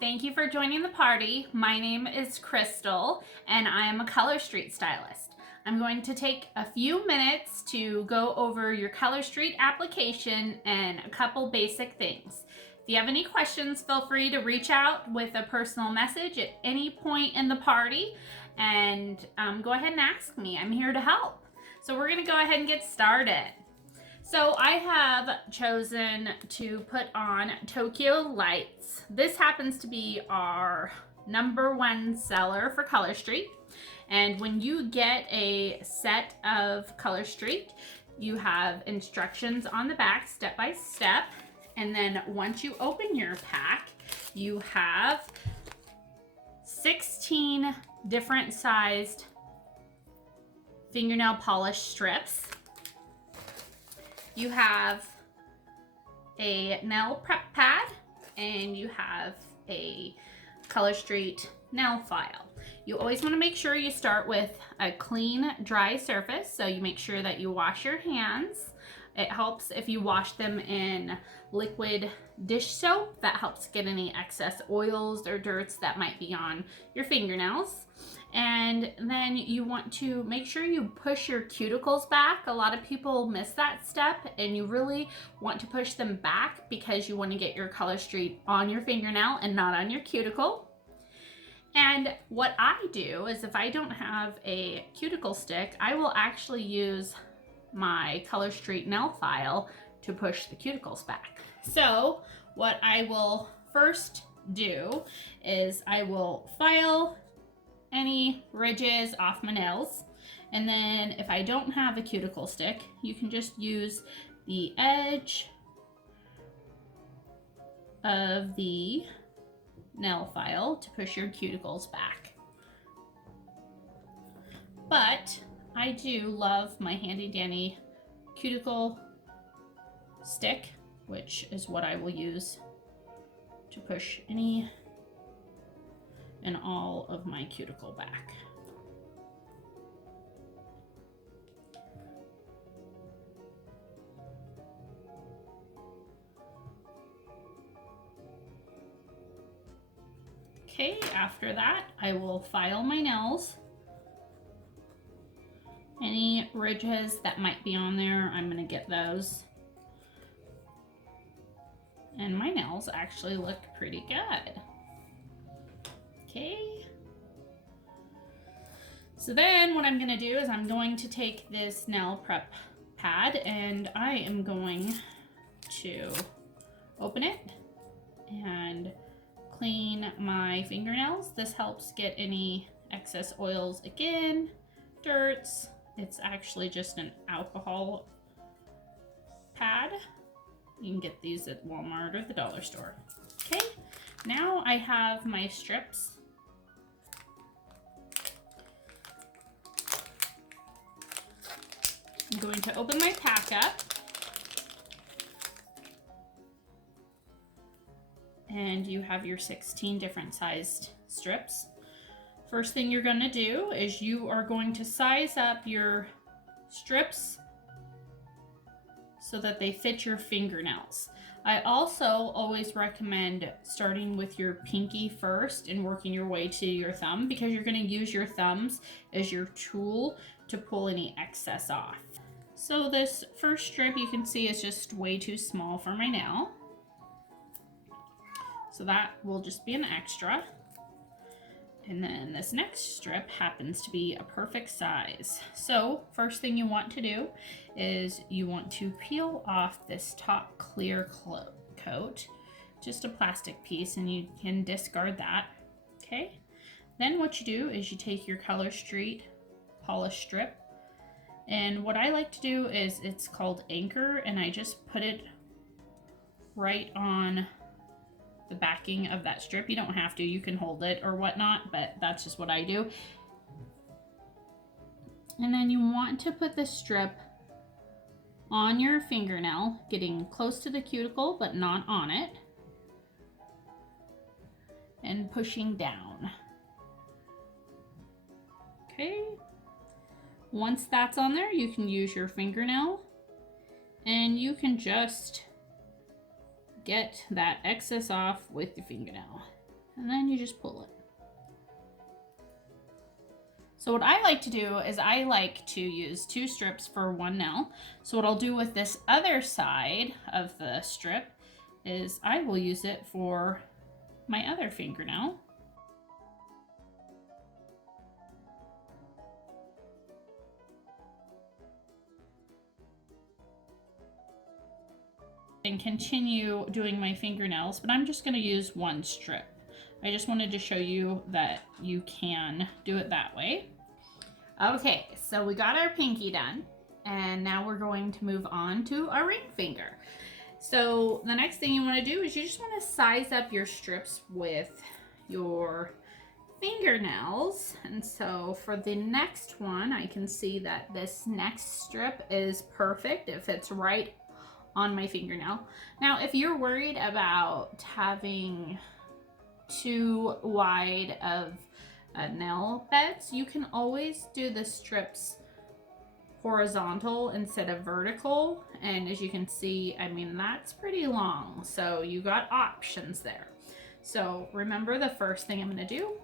Thank you for joining the party. My name is Crystal and I am a Color Street stylist. I'm going to take a few minutes to go over your Color Street application and a couple basic things. If you have any questions, feel free to reach out with a personal message at any point in the party and go ahead and ask me. I'm here to help. So we're going to go ahead and get started. So I have chosen to put on Tokyo Lights. This happens to be our #1 seller for Color Street. And when you get a set of Color Street, you have instructions on the back step by step. And then once you open your pack, you have 16 different sized fingernail polish strips. You have a nail prep pad and you have a Color Street nail file. You always want to make sure you start with a clean, dry surface, so you make sure that you wash your hands. It helps if you wash them in liquid dish soap. That helps get any excess oils or dirts that might be on your fingernails. And then you want to make sure you push your cuticles back. A lot of people miss that step, and you really want to push them back because you want to get your Color Street on your fingernail and not on your cuticle. And what I do is, if I don't have a cuticle stick, I will actually use my Color Street nail file to push the cuticles back. So what I will first do is I will file any ridges off my nails, and then if I don't have a cuticle stick, you can just use the edge of the nail file to push your cuticles back. But I do love my handy dandy cuticle stick, which is what I will use to push any and all of my cuticle back. Okay, after that, I will file my nails. Any ridges that might be on there, I'm gonna get those. And my nails actually look pretty good. Okay. So then what I'm going to do is I'm going to take this nail prep pad and I am going to open it and clean my fingernails. This helps get any excess oils again, dirts. It's actually just an alcohol pad. You can get these at Walmart or the dollar store. Okay, now I have my strips. I'm going to open my pack up. And you have your 16 different sized strips. First thing you're going to do is you are going to size up your strips so that they fit your fingernails. I also always recommend starting with your pinky first and working your way to your thumb, because you're going to use your thumbs as your tool to pull any excess off. So this first strip, you can see, is just way too small for my nail. So that will just be an extra. And then this next strip happens to be a perfect size. So first thing you want to do is you want to peel off this top clear coat, just a plastic piece, and you can discard that. Okay. Then what you do is you take your Color Street polish strip, and what I like to do is, it's called Anchor, and I just put it right on the backing of that strip. You don't have to, you can hold it or whatnot, but that's just what I do. And then you want to put this strip on your fingernail, getting close to the cuticle but not on it, and pushing down. Okay, once that's on there, you can use your fingernail and you can just get that excess off with your fingernail. and then you just pull it. So what I like to do is I like to use 2 strips for 1 nail. So what I'll do with this other side of the strip is I will use it for my other fingernail. And continue doing my fingernails, but I'm just going to use 1 strip. I just wanted to show you that you can do it that way. Okay, so we got our pinky done, and now we're going to move on to our ring finger. So the next thing you want to do is you just want to size up your strips with your fingernails. And so for the next one, I can see that this next strip is perfect. It fits right on my fingernail. Now, if you're worried about having too wide of nail beds, you can always do the strips horizontal instead of vertical. And as you can see, I mean, that's pretty long. So you got options there. So remember, the first thing I'm going to do,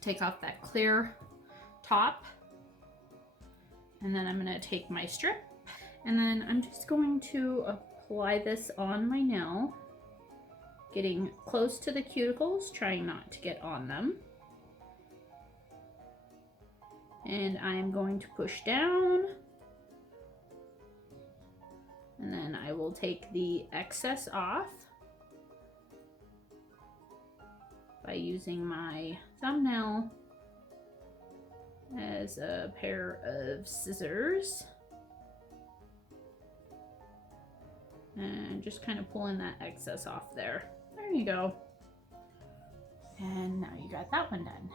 take off that clear top, and then I'm going to take my strip, and then I'm just going to apply this on my nail, getting close to the cuticles, trying not to get on them. And I'm going to push down, and then I will take the excess off by using my thumbnail as a pair of scissors. And just kind of pulling that excess off there. There you go. And now you got that one done.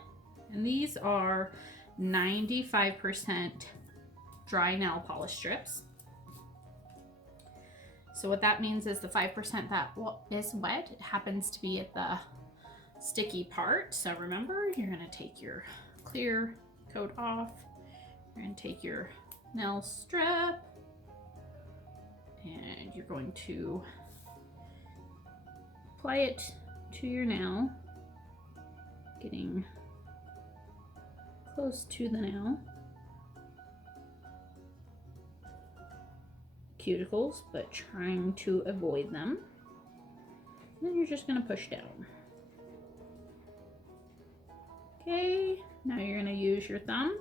And these are 95% dry nail polish strips. So what that means is the 5% that is wet, it happens to be at the sticky part. So remember, you're going to take your clear coat off. You're going to take your nail strip, and you're going to apply it to your nail, getting close to the nail. Cuticles, but trying to avoid them. And then you're just going to push down. Okay, now you're going to use your thumb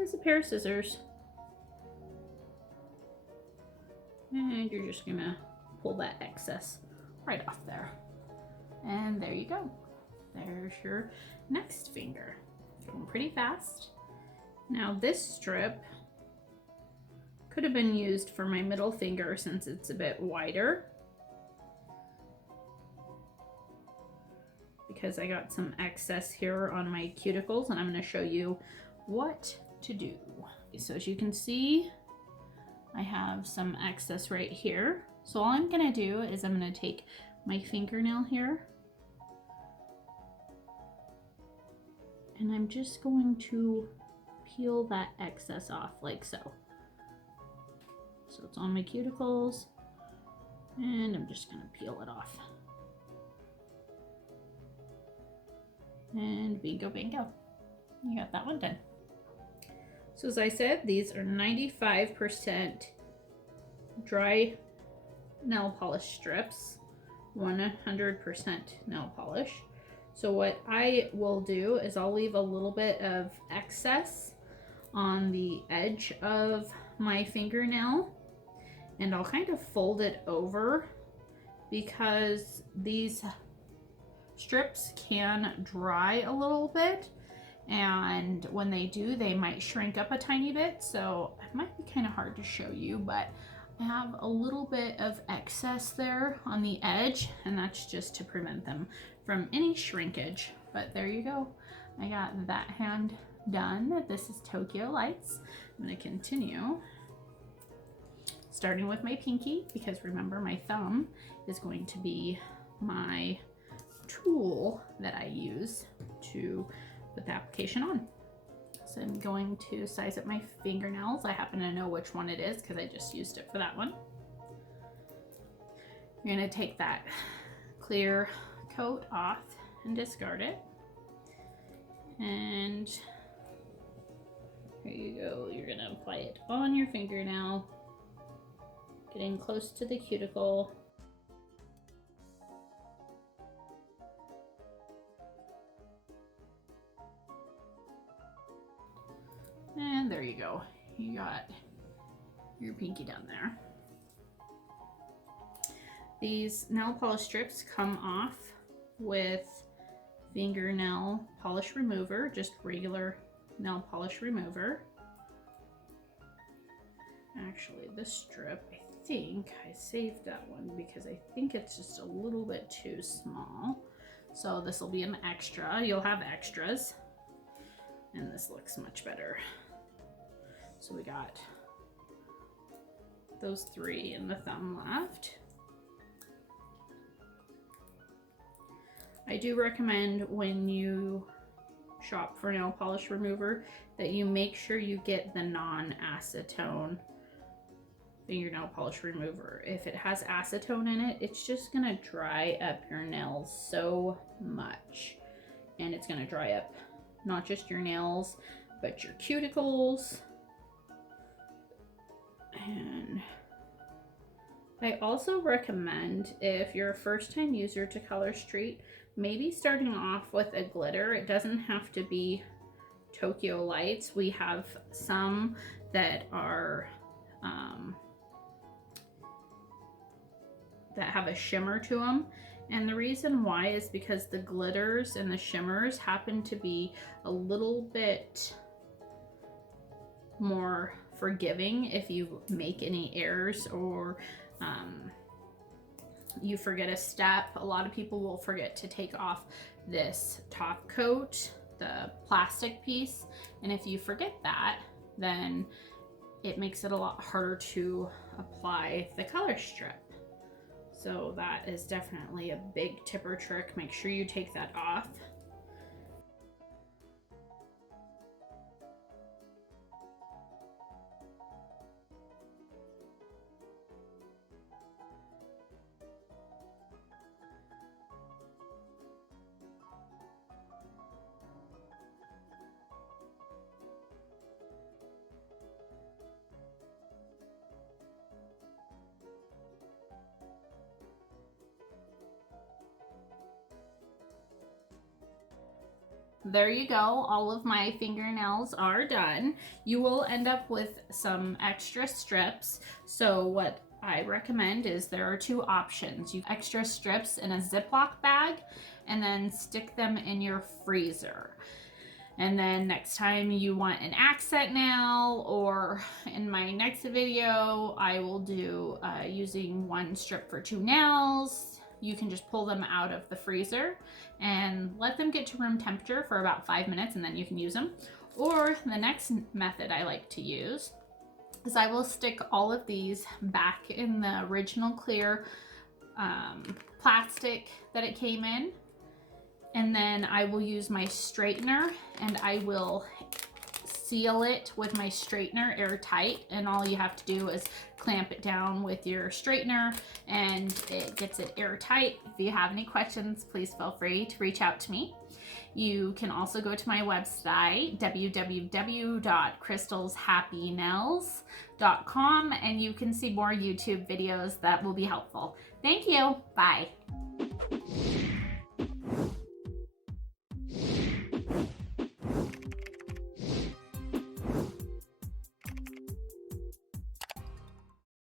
as a pair of scissors. And you're just gonna pull that excess right off there. And there you go. There's your next finger. Going pretty fast. Now this strip could have been used for my middle finger since it's a bit wider, because I got some excess here on my cuticles, and I'm going to show you what to do. So as you can see, I have some excess right here. So all I'm going to do is I'm going to take my fingernail here, and I'm just going to peel that excess off like so. So it's on my cuticles, and I'm just going to peel it off. And bingo, bingo. You got that one done. So as I said, these are 95% dry nail polish strips, 100% nail polish. So what I will do is I'll leave a little bit of excess on the edge of my fingernail, and I'll kind of fold it over, because these strips can dry a little bit, and when they do, they might shrink up a tiny bit, so it might be kind of hard to show you, but I have a little bit of excess there on the edge, and that's just to prevent them from any shrinkage. But there you go. I got that hand done. This is Tokyo Lights. I'm going to continue starting with my pinky, because remember, my thumb is going to be my tool that I use to put the application on. So I'm going to size up my fingernails. I happen to know which one it is because I just used it for that one. You're going to take that clear coat off, and discard it. And here you go. You're gonna apply it on your fingernail, getting close to the cuticle. And there you go. You got your pinky down there. These nail polish strips come off with fingernail polish remover, just regular nail polish remover. Actually, this strip, I think I saved that one because I think it's just a little bit too small. So this will be an extra. You'll have extras. And this looks much better. So we got those 3 in the thumb left. I do recommend when you shop for nail polish remover that you make sure you get the non-acetone fingernail polish remover. If it has acetone in it, it's just gonna dry up your nails so much. And it's gonna dry up not just your nails, but your cuticles. And I also recommend, if you're a first-time user to Color Street, maybe starting off with a glitter. It doesn't have to be Tokyo Lights. We have some that are that have a shimmer to them, and the reason why is because the glitters and the shimmers happen to be a little bit more forgiving if you make any errors or you forget a step. A lot of people will forget to take off this top coat, the plastic piece, and if you forget that, then it makes it a lot harder to apply the color strip. So that is definitely a big tip or trick. Make sure you take that off. There you go. All of my fingernails are done. You will end up with some extra strips. So what I recommend is there are 2 options. You extra strips in a Ziploc bag and then stick them in your freezer. And then next time you want an accent nail, or in my next video, I will do using 1 strip for 2 nails. You can just pull them out of the freezer and let them get to room temperature for about 5 minutes, and then you can use them. Or the next method I like to use is I will stick all of these back in the original clear plastic that it came in, and then I will use my straightener and I will seal it with my straightener airtight, and all you have to do is clamp it down with your straightener and it gets it airtight. If you have any questions, please feel free to reach out to me. You can also go to my website, www.crystalshappynails.com, and you can see more YouTube videos that will be helpful. Thank you. Bye.